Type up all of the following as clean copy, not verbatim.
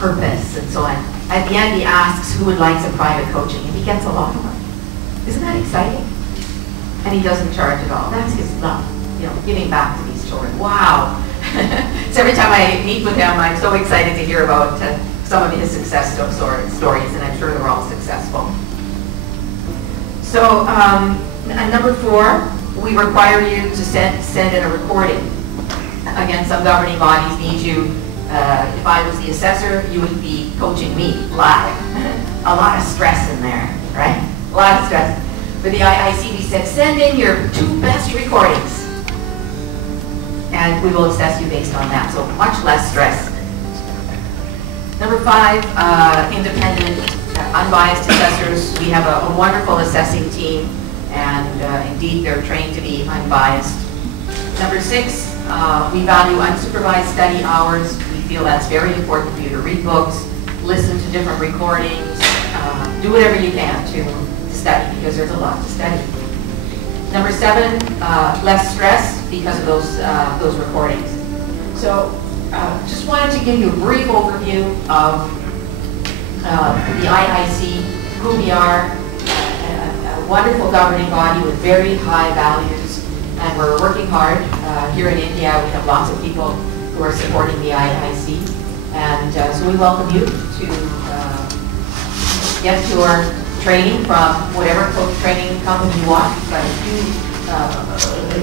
purpose, and so on. At the end, he asks who would like some private coaching, and he gets a lot of them. Isn't that exciting? And he doesn't charge at all. That's his love, you know, giving back to these children. Wow. So every time I meet with him, I'm so excited to hear about some of his success stories, and I'm sure they're all successful. So number 4, we require you to send in a recording. Again, some governing bodies need you. If I was the assessor, you would be coaching me live. A lot of stress in there, right? A lot of stress. For the IIC, we said, send in your 2 best recordings. And we will assess you based on that, so much less stress. Number 5, independent, unbiased assessors. We have a wonderful assessing team, and indeed they're trained to be unbiased. Number 6, we value unsupervised study hours. We feel that's very important for you to read books, listen to different recordings, do whatever you can to study, because there's a lot to study. Number 7, less stress because of those recordings. So just wanted to give you a brief overview of the IIC, who we are, a wonderful governing body with very high values, and we're working hard. Here in India, we have lots of people who are supporting the IIC, and so we welcome you to get your training from whatever coach training company you want. But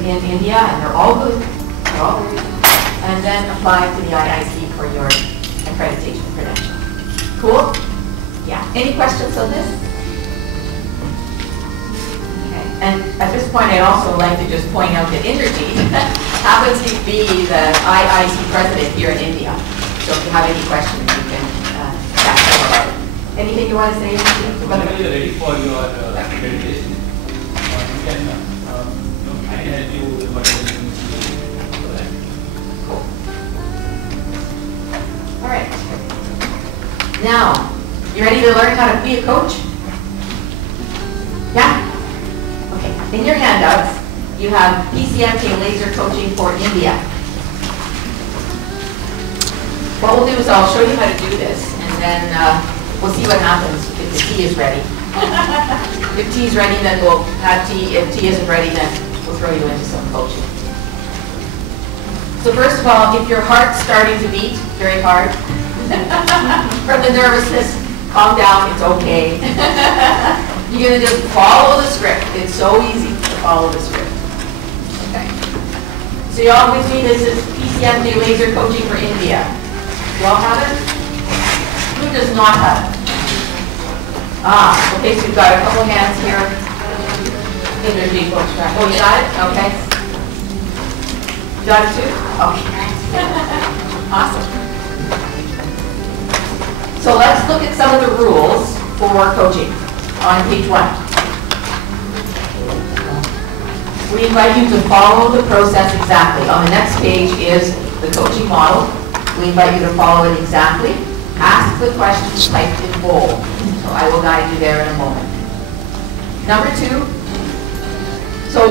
in India, and they're all good. They're all very good. And then apply to the IIC for your accreditation credential. Cool? Yeah. Any questions on this? Okay. And at this point, I'd also like to just point out that Inderjeet happens to be the IIC president here in India. So if you have any questions, you can ask them about it. Anything you want to say? Whenever you're ready for your accreditation, you can I can help you with whatever you need for that. Cool. All right. Now, you ready to learn how to be a coach? Yeah? Okay. In your handouts, you have PCMK laser coaching for India. What we'll do is I'll show you how to do this, and then we'll see what happens if the tea is ready. If tea is ready, then we'll have tea. If tea isn't ready, then we'll throw you into some coaching. So first of all, if your heart's starting to beat very hard from the nervousness, calm down, it's okay. You're going to just follow the script. It's so easy to follow the script. Okay. So you all with me? This is PCMK laser coaching for India. You all have it? Who does not have it? Okay, so you've got a couple hands here. Inderjeet coach track. Oh, you got it? Okay. You got it too? Okay. Awesome. So let's look at some of the rules for coaching on page 1. We invite you to follow the process exactly. On the next page is the coaching model. We invite you to follow it exactly. Ask the questions typed in bold. So I will guide you there in a moment. Number 2. So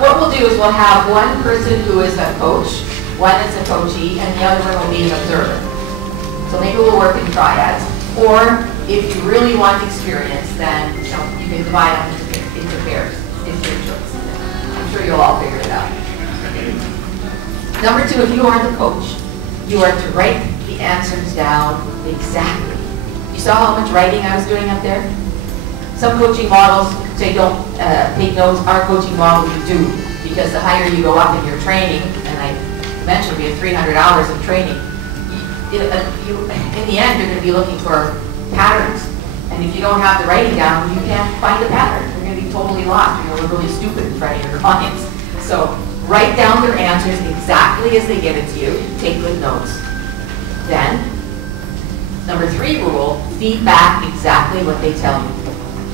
what we'll do is we'll have one person who is a coach, one is a coachee, and the other one will be an observer. So maybe we'll work in triads. Or if you really want experience, then you can divide them into pairs. It's your choice. I'm sure you'll all figure it out. Number 2, if you are the coach, you are to write the answers down exactly. You saw how much writing I was doing up there? Some coaching models say don't take notes. Our coaching model you do, because the higher you go up in your training, and I mentioned we have 300 hours of training, in the end you're going to be looking for patterns. And if you don't have the writing down, you can't find a pattern. You're going to be totally lost. You're going to look really stupid in front of your audience. So write down their answers exactly as they give it to you. Take good notes. Then, number 3 rule, feed back exactly what they tell you.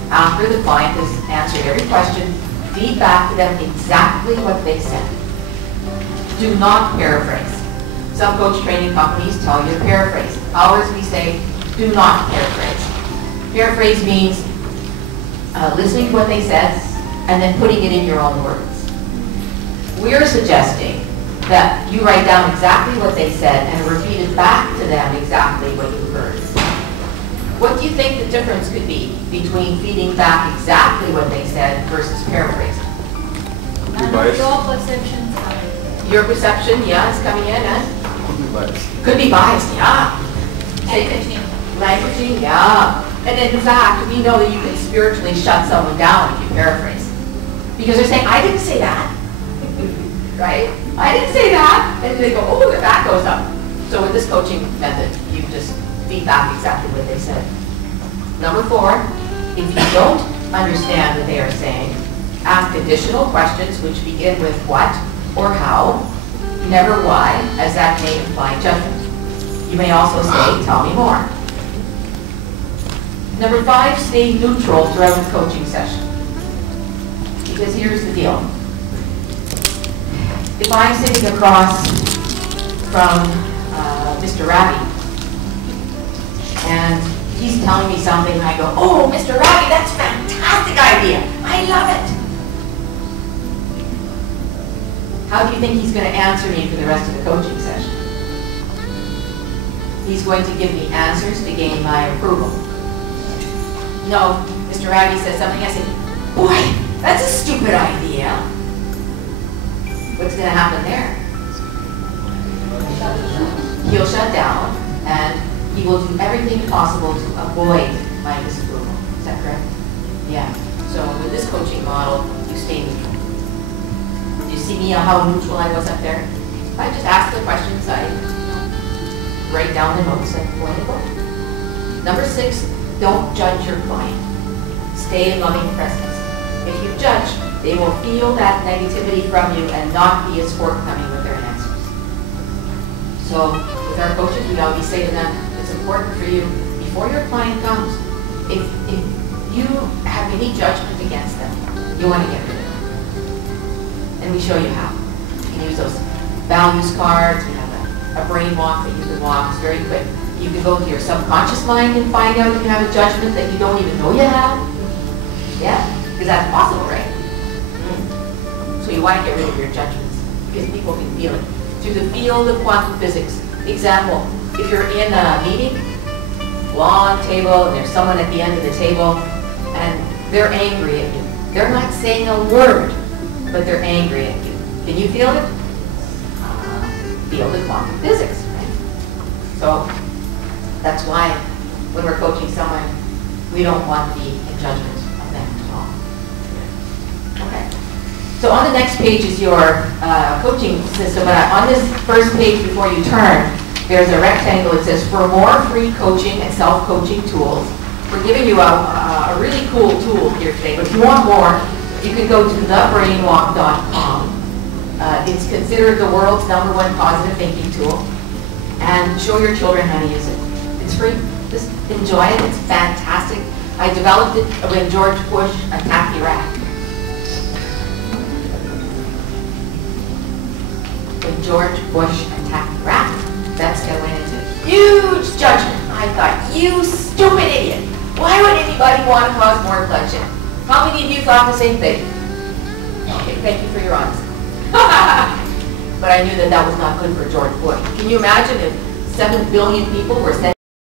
After the client has answered every question, feed back to them exactly what they said. Do not paraphrase. Some coach training companies tell you to paraphrase. Ours, we say, do not paraphrase. Paraphrase means listening to what they said and then putting it in your own words. We're suggesting that you write down exactly what they said and repeat it back to them exactly what you heard. What do you think the difference could be between feeding back exactly what they said versus paraphrasing? Your perceptions coming. Your perception, yeah, is coming in and Could be biased. could be biased, yeah. Languaging. Languaging, yeah. And in fact, we know that you can spiritually shut someone down if you paraphrase. Because they're saying, I didn't say that. Right? I didn't say that. And they go, oh, the back goes up. So with this coaching method, you just feed back exactly what they said. Number 4, if you don't understand what they are saying, ask additional questions which begin with what or how, never why, as that may imply judgment. You may also say, tell me more. Number 5, stay neutral throughout the coaching session. Because here's the deal. If I'm sitting across from Mr. Ravi, and he's telling me something, and I go, oh, Mr. Ravi, that's a fantastic idea. I love it. How do you think he's going to answer me for the rest of the coaching session? He's going to give me answers to gain my approval. No, Mr. Ravi says something, I say, boy, that's a stupid idea. What's going to happen there? He'll shut down, and he will do everything possible to avoid my disapproval. Is that correct? Yeah. So with this coaching model, you stay neutral. Do you see me how neutral I was up there? I just ask the questions, I write down the notes and point it out. Number 6, don't judge your client. Stay in loving presence. If you judge, they will feel that negativity from you and not be as forthcoming with their answers. So with our coaches, we always say to them, it's important for you, before your client comes, if you have any judgment against them, you want to get rid of them. And we show you how. You can use those values cards, we have a brain walk that you can walk, it's very quick. You can go to your subconscious mind and find out if you have a judgment that you don't even know you have. Yeah, because that's possible, right? So you want to get rid of your judgments because people can feel it. Through the field of quantum physics. Example, if you're in a meeting, long table, and there's someone at the end of the table, and they're angry at you. They're not saying a word, but they're angry at you. Can you feel it? Field of quantum physics, right? So that's why when we're coaching someone, we don't want to be in judgment of them at all. Okay. So on the next page is your coaching system, but on this first page before you turn, there's a rectangle that says, for more free coaching and self-coaching tools. We're giving you a really cool tool here today, but if you want more, you can go to thebrainwalk.com. It's considered the world's #1 positive thinking tool, and show your children how to use it. It's free. Just enjoy it. It's fantastic. I developed it when George Bush attacked Iraq. When George Bush attacked Iraq, that's going to went into huge judgment. I thought, you stupid idiot. Why would anybody want to cause more bloodshed? How many of you thought the same thing? Okay, thank you for your honesty. But I knew that that was not good for George Bush. Can you imagine if 7 billion people were sent